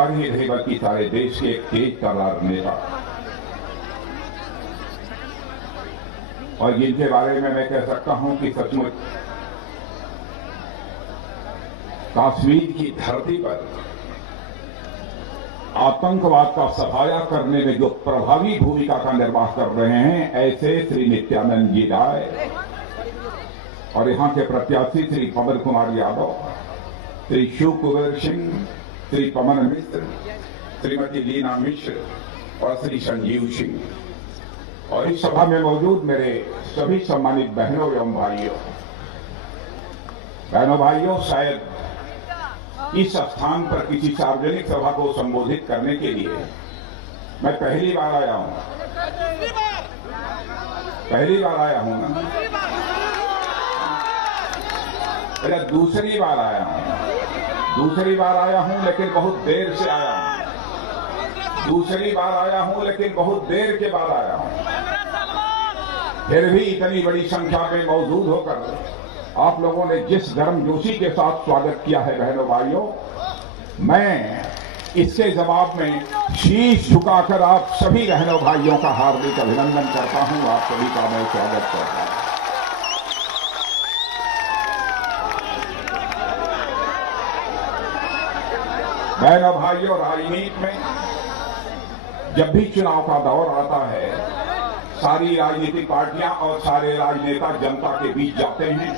बिहार ही नहीं बल्कि सारे देश के एक तेज तर्रार नेता, और जिनके बारे में मैं कह सकता हूं कि सचमुच कश्मीर की धरती पर आतंकवाद का सफाया करने में जो प्रभावी भूमिका का निर्वाह कर रहे हैं, ऐसे श्री नित्यानंद जी राय और यहां के प्रत्याशी श्री पवन कुमार यादव, श्री शिव कुबेर सिंह, श्री पवन मिश्र, श्रीमती लीना मिश्र और श्री संजीव सिंह, और इस सभा में मौजूद मेरे सभी सम्मानित बहनों एवं भाइयों, शायद इस स्थान पर किसी सार्वजनिक सभा को संबोधित करने के लिए मैं पहली बार आया हूं ना, अरे दूसरी बार आया हूं लेकिन बहुत देर से आया हूं, दूसरी बार आया हूं लेकिन बहुत देर के बाद आया हूं। फिर भी इतनी बड़ी संख्या में मौजूद होकर आप लोगों ने जिस गर्मजोशी के साथ स्वागत किया है बहनों भाइयों, मैं इसके जवाब में शीश झुकाकर आप सभी बहनों भाइयों का हार्दिक अभिनंदन करता हूं, आप सभी का मैं स्वागत करता हूं। बहनों भाइयों, राजनीति में जब भी चुनाव का दौर आता है, सारी राजनीतिक पार्टियां और सारे राजनेता जनता के बीच जाते हैं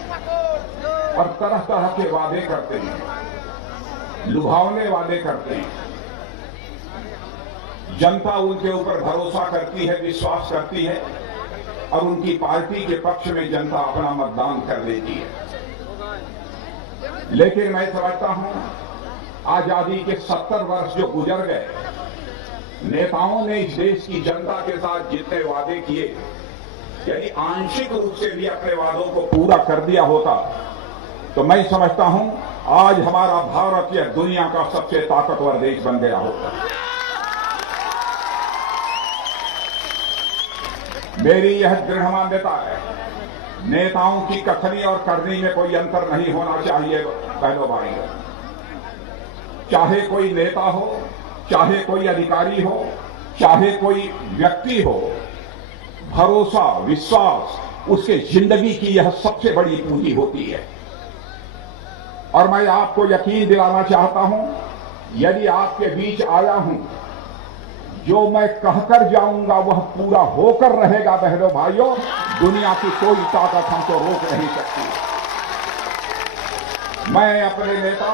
और तरह तरह के वादे करते हैं, लुभावने वादे करते हैं। जनता उनके ऊपर भरोसा करती है, विश्वास करती है और उनकी पार्टी के पक्ष में जनता अपना मतदान कर देती है। लेकिन मैं समझता हूं, आजादी के 70 वर्ष जो गुजर गए, नेताओं ने इस देश की जनता के साथ जितने वादे किए, यदि आंशिक रूप से भी अपने वादों को पूरा कर दिया होता तो मैं समझता हूं आज हमारा भारत यह दुनिया का सबसे ताकतवर देश बन गया होता। मेरी यह दृढ़ मान्यता है, नेताओं की कथनी और करनी में कोई अंतर नहीं होना चाहिए बहनों भाइयों। चाहे कोई नेता हो, चाहे कोई अधिकारी हो, चाहे कोई व्यक्ति हो, भरोसा, विश्वास उसके जिंदगी की यह सबसे बड़ी पूंजी होती है। और मैं आपको यकीन दिलाना चाहता हूं, यदि आपके बीच आया हूं, जो मैं कहकर जाऊंगा वह पूरा होकर रहेगा बहनों भाइयों। दुनिया की कोई ताकत हमको रोक नहीं सकती। मैं अपने नेता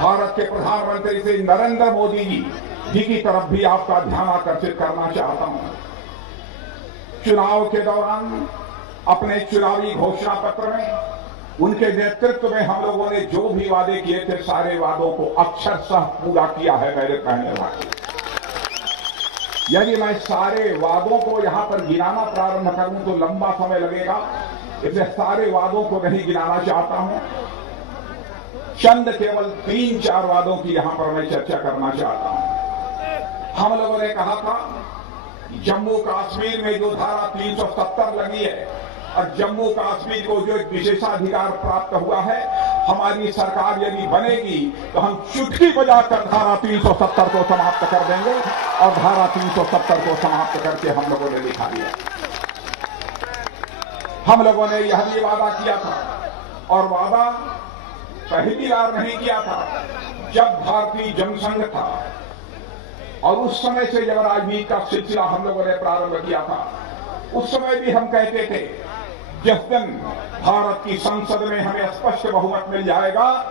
भारत के प्रधानमंत्री श्री नरेंद्र मोदी जी की तरफ भी आपका ध्यान आकर्षित करना चाहता हूं। चुनाव के दौरान अपने चुनावी घोषणा पत्र में उनके नेतृत्व में हम लोगों ने जो भी वादे किए थे, सारे वादों को अक्षरशः पूरा किया है मेरे कहने वाले। यदि मैं सारे वादों को यहां पर गिनाना प्रारंभ करूं तो लंबा समय लगेगा, इसलिए सारे वादों को नहीं गिनाना चाहता हूं। चंद केवल 3-4 वादों की यहां पर मैं चर्चा करना चाहता हूं। हम लोगों ने कहा था जम्मू कश्मीर में जो धारा 370 लगी है और जम्मू कश्मीर को जो एक विशेषाधिकार प्राप्त हुआ है, हमारी सरकार यदि बनेगी तो हम चुटकी बजाकर धारा 370 को समाप्त कर देंगे। और धारा 370 को समाप्त करके हम लोगों ने दिखा दिया। हम लोगों ने यह भी वादा किया था, और वादा पहली बार नहीं किया था जब भारतीय जनसंघ था, और उस समय से जब राजनीति का सिलसिला हम लोगों ने प्रारंभ किया था, उस समय भी हम कहते थे जिस दिन भारत की संसद में हमें स्पष्ट बहुमत मिल जाएगा,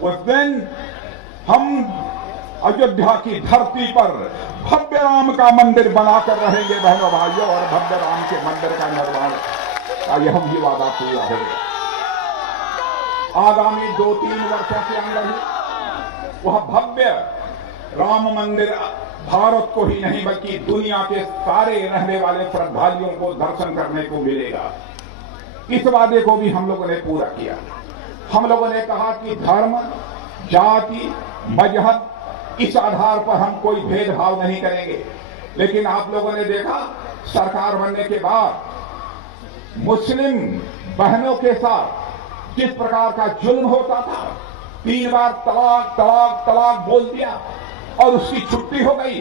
उस दिन हम अयोध्या की धरती पर भव्य राम का मंदिर बनाकर रहेंगे बहनों भाइयों, और भव्य राम के मंदिर का निर्माण का यह भी वादा पूरा होगा। आगामी 2-3 वर्षों के अंदर ही वह भव्य राम मंदिर भारत को ही नहीं बल्कि दुनिया के सारे रहने वाले श्रद्धालुओं को दर्शन करने को मिलेगा। इस वादे को भी हम लोगों ने पूरा किया। हम लोगों ने कहा कि धर्म, जाति, मजहब इस आधार पर हम कोई भेदभाव नहीं करेंगे। लेकिन आप लोगों ने देखा सरकार बनने के बाद मुस्लिम बहनों के साथ जिस प्रकार का जुल्म होता था, 3 बार तलाक तलाक तलाक बोल दिया और उसकी छुट्टी हो गई।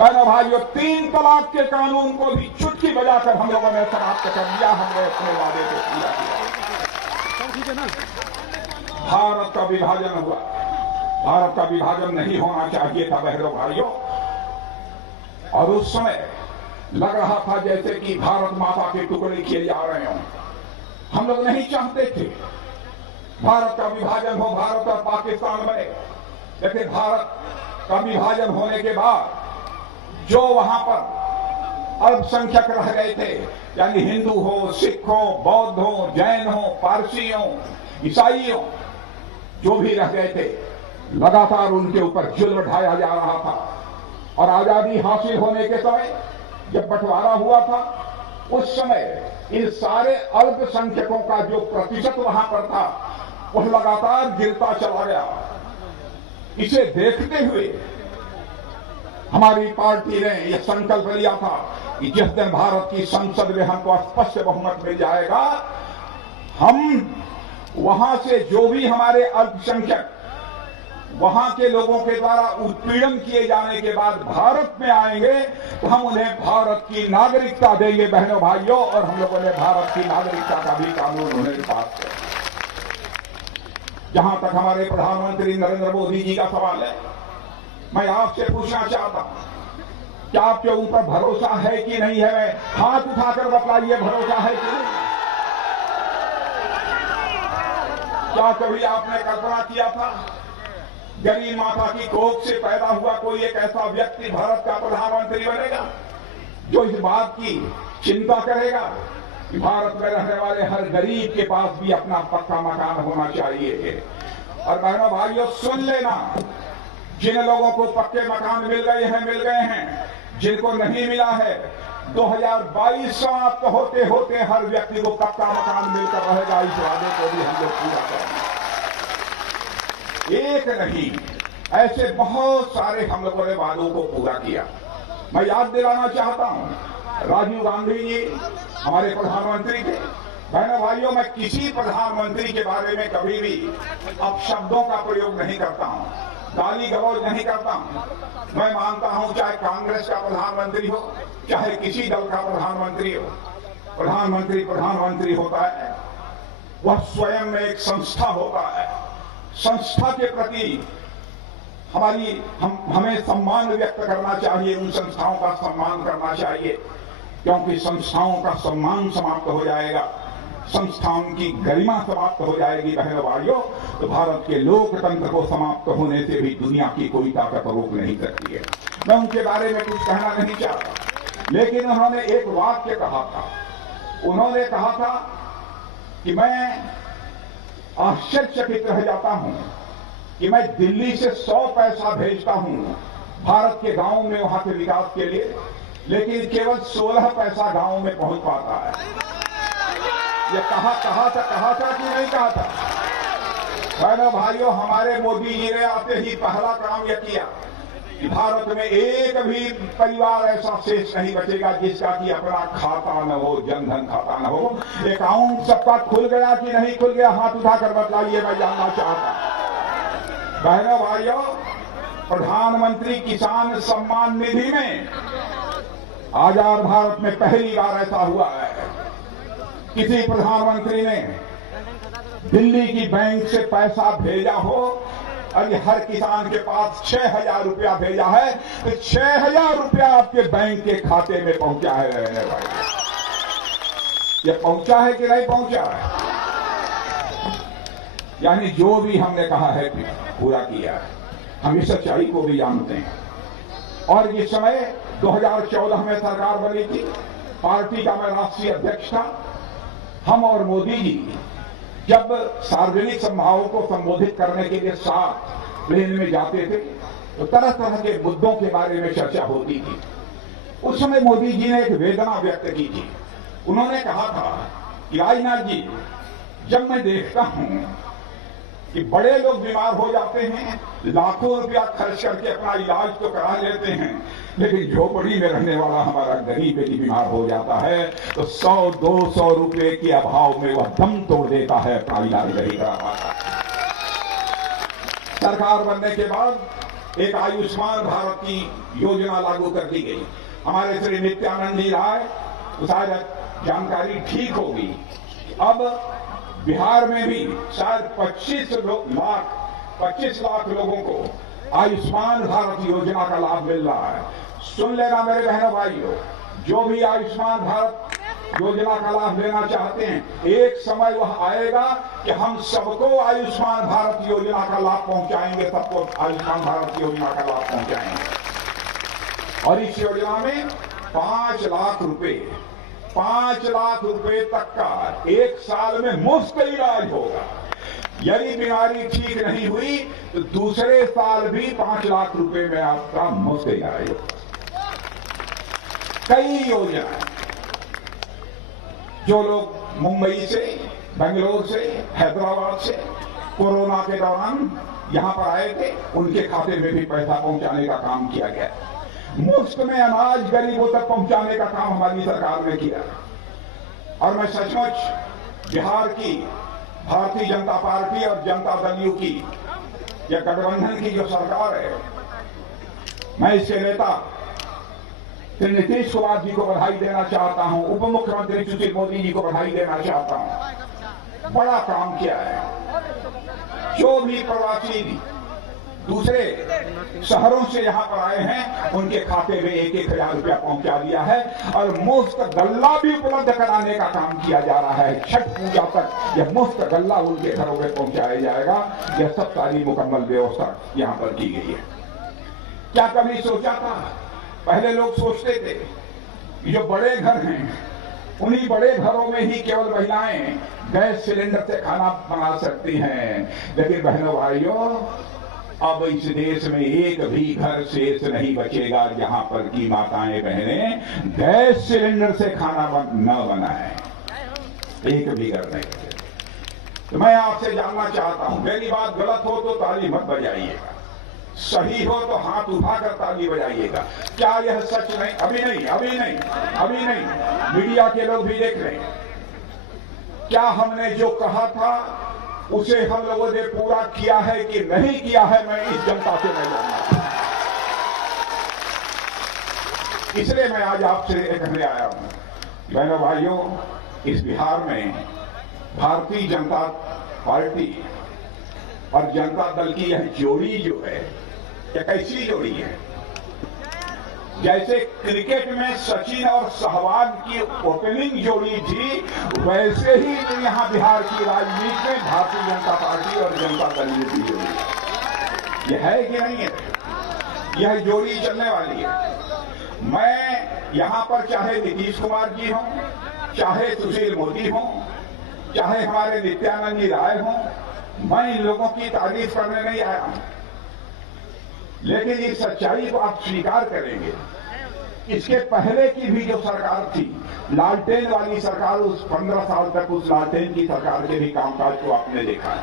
बहनों भाइयों, 3 तलाक के कानून को भी चुटकी बजाकर हम लोगों ने समाप्त कर दिया। हमने अपने वादे को पूरा किया। भारत का विभाजन हुआ। भारत का विभाजन नहीं होना चाहिए था बहनों भाइयों। और उस समय लग रहा था जैसे कि भारत माता के टुकड़े किए जा रहे हों। हम लोग नहीं चाहते थे भारत का विभाजन हो, भारत और पाकिस्तान बने। लेकिन भारत का विभाजन होने के बाद जो वहां पर अल्पसंख्यक रह गए थे, यानी हिंदू हो, सिख हो, बौद्ध हो, जैन हो, पारसी हो, ईसाई हो, जो भी रह गए थे, लगातार उनके ऊपर जुल्म ढाया जा रहा था। और आजादी हासिल होने के समय जब बंटवारा हुआ था, उस समय इन सारे अल्पसंख्यकों का जो प्रतिशत वहां पर था वह लगातार गिरता चला गया। इसे देखते हुए हमारी पार्टी ने यह संकल्प लिया था कि जिस दिन भारत की संसद में हमको स्पष्ट बहुमत मिल जाएगा, हम वहां से जो भी हमारे अल्पसंख्यक वहां के लोगों के द्वारा उत्पीड़न किए जाने के बाद भारत में आएंगे तो हम उन्हें भारत की नागरिकता देंगे बहनों भाइयों। और हम लोगों ने भारत की नागरिकता का भी कानून उन्हें पास किया। जहां तक हमारे प्रधानमंत्री नरेंद्र मोदी जी का सवाल है, मैं आपसे पूछना चाहता हूं, क्या आपके ऊपर भरोसा है कि नहीं है? हाथ उठाकर बतलाइए, भरोसा है कि नहीं? क्या कभी आपने कल्पना किया था गरीब माता की कोख से पैदा हुआ कोई एक ऐसा व्यक्ति भारत का प्रधानमंत्री बनेगा जो इस बात की चिंता करेगा कि भारत में रहने वाले हर गरीब के पास भी अपना पक्का मकान होना चाहिए? और बहनों भाइयों, सुन लेना, जिन लोगों को पक्के मकान मिल गए हैं, जिनको नहीं मिला है, 2022 समाप्त होते होते हर व्यक्ति को पक्का मकान मिलकर रहेगा। इस वादे को भी हम लोग पूरा करेंगे। एक नहीं, ऐसे बहुत सारे हम लोगों ने वादों को पूरा किया। मैं याद दिलाना चाहता हूं, राजीव गांधी जी हमारे प्रधानमंत्री थे। बहनों भाइयों, मैं किसी प्रधानमंत्री के बारे में कभी भी अपशब्दों का प्रयोग नहीं करता हूं, गाली गलौज नहीं करता हूं। मैं मानता हूं चाहे कांग्रेस का प्रधानमंत्री हो, चाहे किसी दल का प्रधानमंत्री हो, प्रधानमंत्री होता है, वह स्वयं में एक संस्था होता है। संस्था के प्रति हमें सम्मान व्यक्त करना चाहिए, उन संस्थाओं का सम्मान करना चाहिए, क्योंकि संस्थाओं का सम्मान समाप्त हो जाएगा, संस्थाओं की गरिमा समाप्त हो जाएगी बहनों भाइयों, तो भारत के लोकतंत्र को समाप्त होने से भी दुनिया की कोई ताकत रोक नहीं सकती है। मैं उनके बारे में कुछ कहना नहीं चाहता, लेकिन उन्होंने एक वाक्य कहा था। उन्होंने कहा था कि मैं आश्चर्यचकित रह जाता हूं कि मैं दिल्ली से 100 पैसा भेजता हूं भारत के गांव में वहां के विकास के लिए, लेकिन केवल 16 पैसा गांव में पहुंच पाता है। ये कहा था कि नहीं कहा था? बहनों भाइयों, हमारे मोदी जी ने आते ही पहला काम यह किया कि भारत में एक भी परिवार ऐसा शेष नहीं बचेगा जिसका कि अपना खाता न हो, जनधन खाता न हो। अकाउंट सबका खुल गया कि नहीं खुल गया? हाथ उठाकर बतलाइए, मैं जानना चाहता। बहनों भाइयों, प्रधानमंत्री किसान सम्मान निधि में आजाद भारत में पहली बार ऐसा हुआ है, किसी प्रधानमंत्री ने दिल्ली की बैंक से पैसा भेजा हो और हर किसान के पास 6,000 रुपया भेजा है, तो 6,000 रुपया आपके बैंक के खाते में पहुंचा है। रहने भाई, ये पहुंचा है कि नहीं पहुंचा है? यानी जो भी हमने कहा है पूरा किया है। हम इस सच्चाई को भी जानते हैं। और इस समय 2014 में सरकार बनी थी, पार्टी का मैं राष्ट्रीय अध्यक्ष था। हम और मोदी जी जब सार्वजनिक सभाओं को संबोधित करने के लिए साथ प्लेन में जाते थे तो तरह तरह के मुद्दों के बारे में चर्चा होती थी। उस समय मोदी जी ने एक वेदना व्यक्त की थी। उन्होंने कहा था कि राजनाथ जी, जब मैं देखता हूं कि बड़े लोग बीमार हो जाते हैं, लाखों रुपया खर्च करके अपना इलाज तो करा लेते हैं, लेकिन झोपड़ी में रहने वाला हमारा गरीब यदि बीमार हो जाता है तो 100-200 रुपए के अभाव में वह दम तोड़ देता है, अपना इलाज नहीं करा पाता। सरकार बनने के बाद एक आयुष्मान भारत की योजना लागू कर दी गई। हमारे श्री नित्यानंद जी राय, शायद जानकारी ठीक होगी, अब बिहार में भी शायद 25 लाख लोगों को आयुष्मान भारत योजना का लाभ मिल रहा है। सुन लेना मेरे बहनों भाइयों, जो भी आयुष्मान भारत योजना का लाभ लेना चाहते हैं, एक समय वह आएगा कि हम सबको आयुष्मान भारत योजना का लाभ पहुंचाएंगे, सबको आयुष्मान भारत योजना का लाभ पहुंचाएंगे। और इस योजना में 5 लाख रुपए तक का एक साल में मुफ्त इलाज होगा। यदि बीमारी ठीक नहीं हुई तो दूसरे साल भी 5 लाख रुपए में आपका मुफ्त इलाज होगा। कई योजनाएं, जो लोग मुंबई से, बेंगलोर से, हैदराबाद से कोरोना के दौरान यहां पर आए थे, उनके खाते में भी पैसा पहुंचाने का काम किया गया। मुफ्त में अनाज गरीबों तक पहुंचाने का काम हमारी सरकार ने किया। और मैं सचमुच बिहार की भारतीय जनता पार्टी और जनता दल यू की या गठबंधन की जो सरकार है, मैं इसके नेता श्री नीतीश कुमार जी को बधाई देना चाहता हूं, उप मुख्यमंत्री सुशील मोदी जी को बधाई देना चाहता हूं। बड़ा काम किया है। जो भी प्रवासी दूसरे शहरों से यहां पर आए हैं, उनके खाते में 1,000 रुपया पहुंचा दिया है। और मुफ्त गल्ला भी उपलब्ध कराने का काम किया जा रहा है। छठ पूजा तक यह मुफ्त गल्ला उनके घरों में पहुंचाया जाएगा। यह सब सारी मुकम्मल व्यवस्था यहां पर की गई है। क्या कभी सोचा था? पहले लोग सोचते थे कि जो बड़े घर हैं, उन्हीं बड़े घरों में ही केवल महिलाएं गैस सिलेंडर से खाना बना सकती हैं। लेकिन बहनों भाइयों, अब इस देश में एक भी घर शेष नहीं बचेगा जहां पर की माताएं बहनें गैस सिलेंडर से खाना न बनाए। एक भी घर नहीं बचेगा। तो मैं आपसे जानना चाहता हूं, मेरी बात गलत हो तो ताली मत बजाइएगा, सही हो तो हाथ उठाकर ताली बजाइएगा। क्या यह सच नहीं? अभी नहीं, मीडिया के लोग भी देख रहे हैं। क्या हमने जो कहा था उसे हम लोगों ने पूरा किया है कि नहीं किया है, मैं इस जनता से नहीं जानना चाहता। इसलिए मैं आज आपसे कहने आया हूं, बहनों भाइयों, इस बिहार में भारतीय जनता पार्टी और जनता दल की यह जोड़ी जो है, यह कैसी जोड़ी है? जैसे क्रिकेट में सचिन और सहवाग की ओपनिंग जोड़ी थी, वैसे ही यहां बिहार की राजनीति में भारतीय जनता पार्टी और जनता दल की जोड़ी यह है कि नहीं है? यह जोड़ी चलने वाली है। मैं यहां पर चाहे नीतीश कुमार जी हों, चाहे सुशील मोदी हों, चाहे हमारे नित्यानंद जी राय हों, मैं इन लोगों की तारीफ करने नहीं आया हूं। लेकिन इस सच्चाई को आप स्वीकार करेंगे, इसके पहले की भी जो सरकार थी, लालटेन वाली सरकार, उस 15 साल तक उस लालटेन की सरकार के भी कामकाज को आपने देखा है।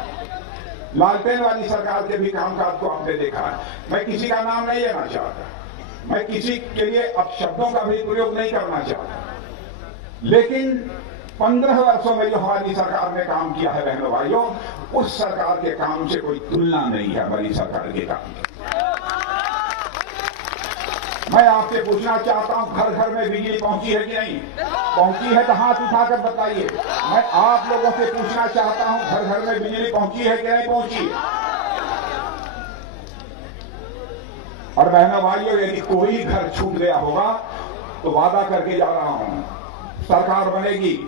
लालटेन वाली सरकार के भी कामकाज को आपने देखा है। मैं किसी का नाम नहीं लेना चाहता, मैं किसी के लिए अपशब्दों का भी प्रयोग नहीं करना चाहता, लेकिन 15 वर्षों में जो हमारी सरकार ने काम किया है बहनों भाइयों, उस सरकार के काम से कोई तुलना नहीं है हमारी सरकार के काम की। मैं आपसे पूछना चाहता हूं, घर घर में बिजली पहुंची है कि नहीं? पहुंची है तो हाथ उठाकर बताइए। मैं आप लोगों से पूछना चाहता हूं, घर घर में बिजली पहुंची है कि नहीं पहुंची? और बहनों भाइयों, यदि कोई घर छूट गया होगा तो वादा करके जा रहा हूं, सरकार बनेगी,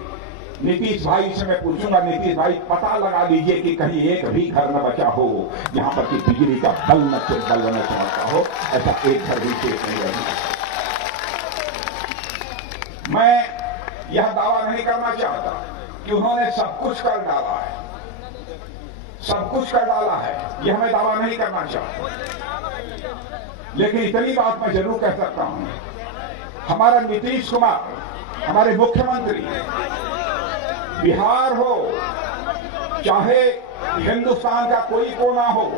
नीतीश भाई से मैं पूछूंगा, नीतीश भाई पता लगा लीजिए कि कहीं एक भी घर न बचा हो जहां पर कि बिजली का बल न चमकता हो। ऐसा एक घर भी शेष नहीं रहना। मैं यह दावा नहीं करना चाहता कि उन्होंने सब कुछ कर डाला है, सब कुछ कर डाला है, यह मैं दावा नहीं करना चाहता। लेकिन इतनी बात मैं जरूर कह सकता हूं, हमारा नीतीश कुमार, हमारे मुख्यमंत्री, बिहार हो चाहे हिंदुस्तान का कोई कोना हो,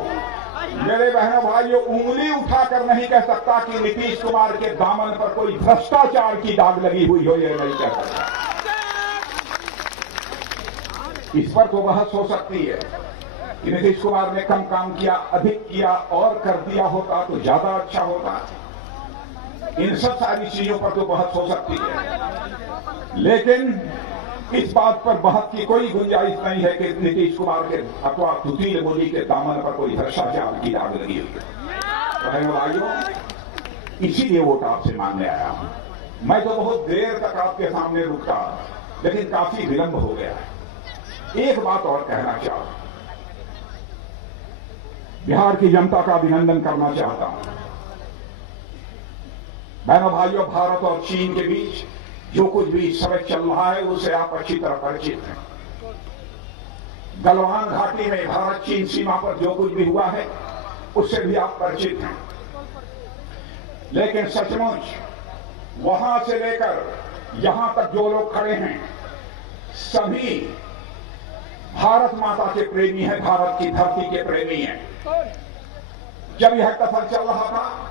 मेरे बहनों भाइयों, उंगली उठाकर नहीं कह सकता कि नीतीश कुमार के दामन पर कोई भ्रष्टाचार की दाग लगी हुई हो, यह नहीं कह सकता। इस पर तो बहस हो सकती है, कि नीतीश कुमार ने कम काम किया, अधिक किया और कर दिया होता तो ज्यादा अच्छा होता। इन सब सारी चीजों पर तो बहस हो सकती है, लेकिन इस बात पर बहस की कोई गुंजाइश नहीं है कि नीतीश कुमार के अथवा सुशील मोदी के दामन पर कोई भ्रष्टाचार की दाग लगी हुई है। बहनों भाइयों, इसीलिए वोट आपसे मांगने आया हूं। मैं तो बहुत देर तक आपके सामने रुकता, लेकिन काफी विलंब हो गया है। एक बात और कहना चाहूं, बिहार की जनता का अभिनंदन करना चाहता हूं। बहनों भाइयों, भारत और चीन के बीच जो कुछ भी इस समय चल रहा है उससे आप अच्छी तरह परिचित हैं। गलवान घाटी में भारत चीन सीमा पर जो कुछ भी हुआ है उससे भी आप परिचित हैं। लेकिन सचमुच वहां से लेकर यहां तक जो लोग खड़े हैं सभी भारत माता के प्रेमी हैं, भारत की धरती के प्रेमी हैं। जब यह कथन चल रहा था,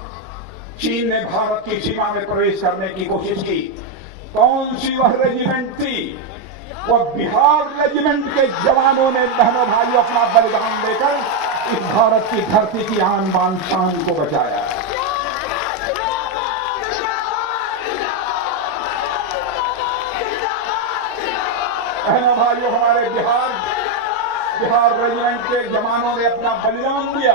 चीन ने भारत की सीमा में प्रवेश करने की कोशिश की। कौन सी वह रेजिमेंट थी? वह बिहार रेजिमेंट के जवानों ने बहनों भाइयों अपना बलिदान देकर इस भारत की धरती की आन बान शान को बचाया। बहनों भाइयों, हमारे बिहार रेजिमेंट के जवानों ने अपना बलिदान दिया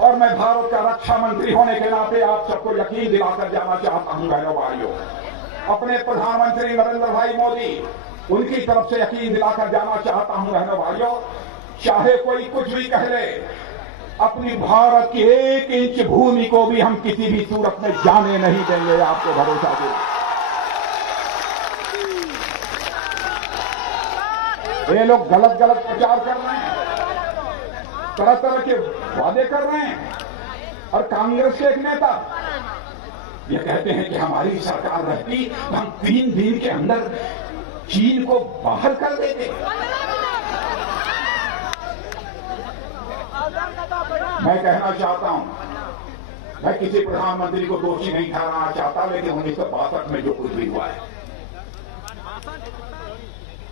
और मैं भारत का रक्षा मंत्री होने के नाते आप सबको यकीन दिलाकर जाना चाहता हूं बहनों भाइयों, अपने प्रधानमंत्री नरेंद्र भाई मोदी, उनकी तरफ से यकीन दिलाकर जाना चाहता हूं बहनों भाइयों, चाहे कोई कुछ भी कह ले, अपनी भारत की 1 इंच भूमि को भी हम किसी भी सूरत में जाने नहीं देंगे, आपको भरोसा दे। ये लोग गलत प्रचार कर रहे हैं, तरह तरह के वादे कर रहे हैं, और कांग्रेस के एक नेता ये कहते हैं कि हमारी सरकार रहती तो हम 3 दिन के अंदर चीन को बाहर कर देते। मैं कहना चाहता हूं, मैं किसी प्रधानमंत्री को दोषी नहीं ठहराना चाहता, लेकिन 1962 में जो कुछ भी हुआ है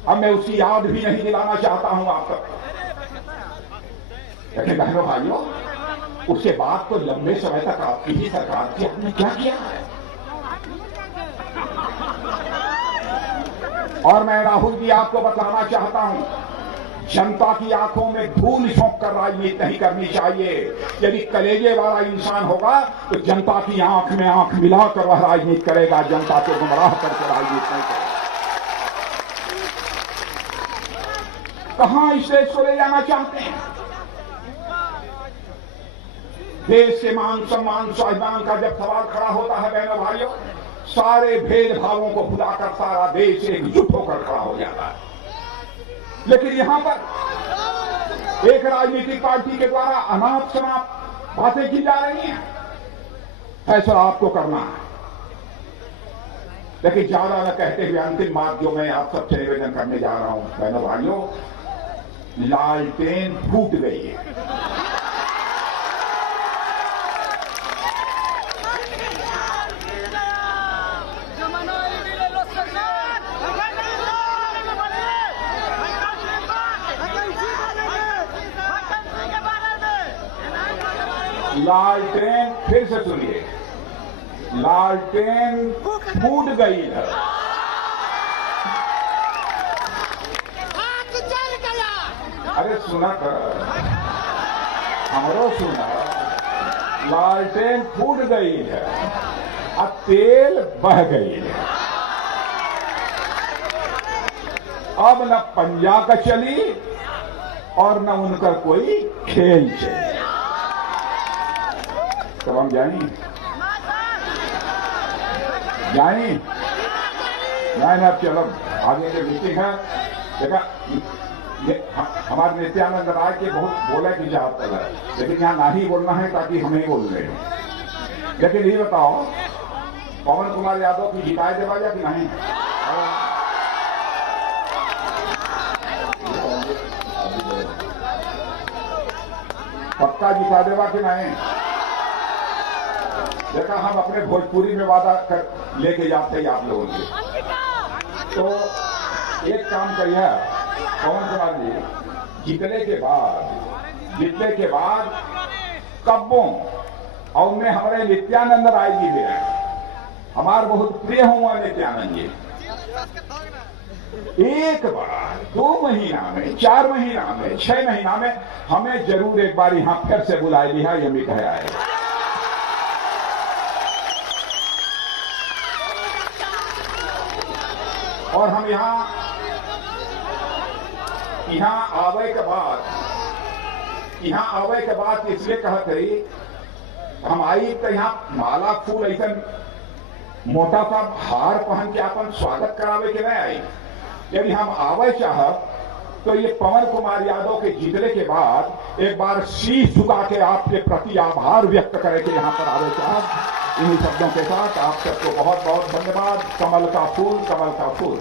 अब मैं उसकी याद भी नहीं दिलाना चाहता हूं आप तक। लेकिन बहनों भाइयों, उसके बाद तो लंबे समय तक आपकी ही सरकार थी, आपने क्या किया है? और मैं राहुल जी आपको बताना चाहता हूं, जनता की आंखों में धूल झोंक कर राजनीति नहीं करनी चाहिए। यदि कलेजे वाला इंसान होगा तो जनता की आंख में आंख मिलाकर वह राजनीति करेगा, जनता को गुमराह करके राजनीति नहीं करेगा। कहां इस देश को ले जाना चाहते हैं? देश के मान सम्मान स्वाभिमान का जब सवाल खड़ा होता है बहनों भाइयों, सारे भेदभावों को भुलाकर सारा देश एकजुट होकर खड़ा हो जाता है। लेकिन यहां पर एक राजनीतिक पार्टी के द्वारा अनाप शनाप बातें की जा रही हैं, फैसला आपको करना है। लेकिन ज्यादा न कहते हुए अंतिम बात जो मैं आप सबसे निवेदन करने जा रहा हूं बहनों भाइयों, लालटेन फूट गई है। लालटेन, फिर से सुनिए, लालटेन फूट गई है। अरे सुना कर, हमरो सुना, लालटेन फूट गई है, अब तेल बह गई है। अब न पंजा का चली और न उनका कोई खेल चली। तब हम जाएं नहीं, अब चलो आगे की मीटिंग है। देखा, हमारे नित्यानंद राय के बहुत बोले की चाहता है, लेकिन यहाँ ना ही बोलना है ताकि हम ही बोल रहे हैं। लेकिन ये बताओ, पवन कुमार यादव की जिताए देवा या कि नहीं? पक्का जिता देवा कि नहीं? देखा, हम अपने भोजपुरी में वादा कर लेके जाते हैं आप लोगों से। तो एक काम करिए, पवन कुमार जी जीतने के बाद कब्बों और उनमें हमारे नित्यानंद राय जी भी हैं, हमारे बहुत प्रिय हुआ नित्यानंद जी। एक बार 2 महीना में, 4 महीना में, 6 महीना में हमें जरूर एक बार यहां फिर से बुलाए दिया, ये भी कहा है। और हम यहां आवे के बाद इसलिए कहत रही, हम आई तो यहां माला फूल ऐसा मोटा सा हार पहन के अपन स्वागत करावे के नहीं आई। यदि हम आवे चाहत तो ये पवन कुमार यादव के जीतने के बाद एक बार शीश झुका के आपके प्रति आभार व्यक्त करे के यहां पर आवे चाहत। इन्हीं शब्दों के साथ आप सबको बहुत बहुत धन्यवाद। कमल का फूल, कमल का फूल।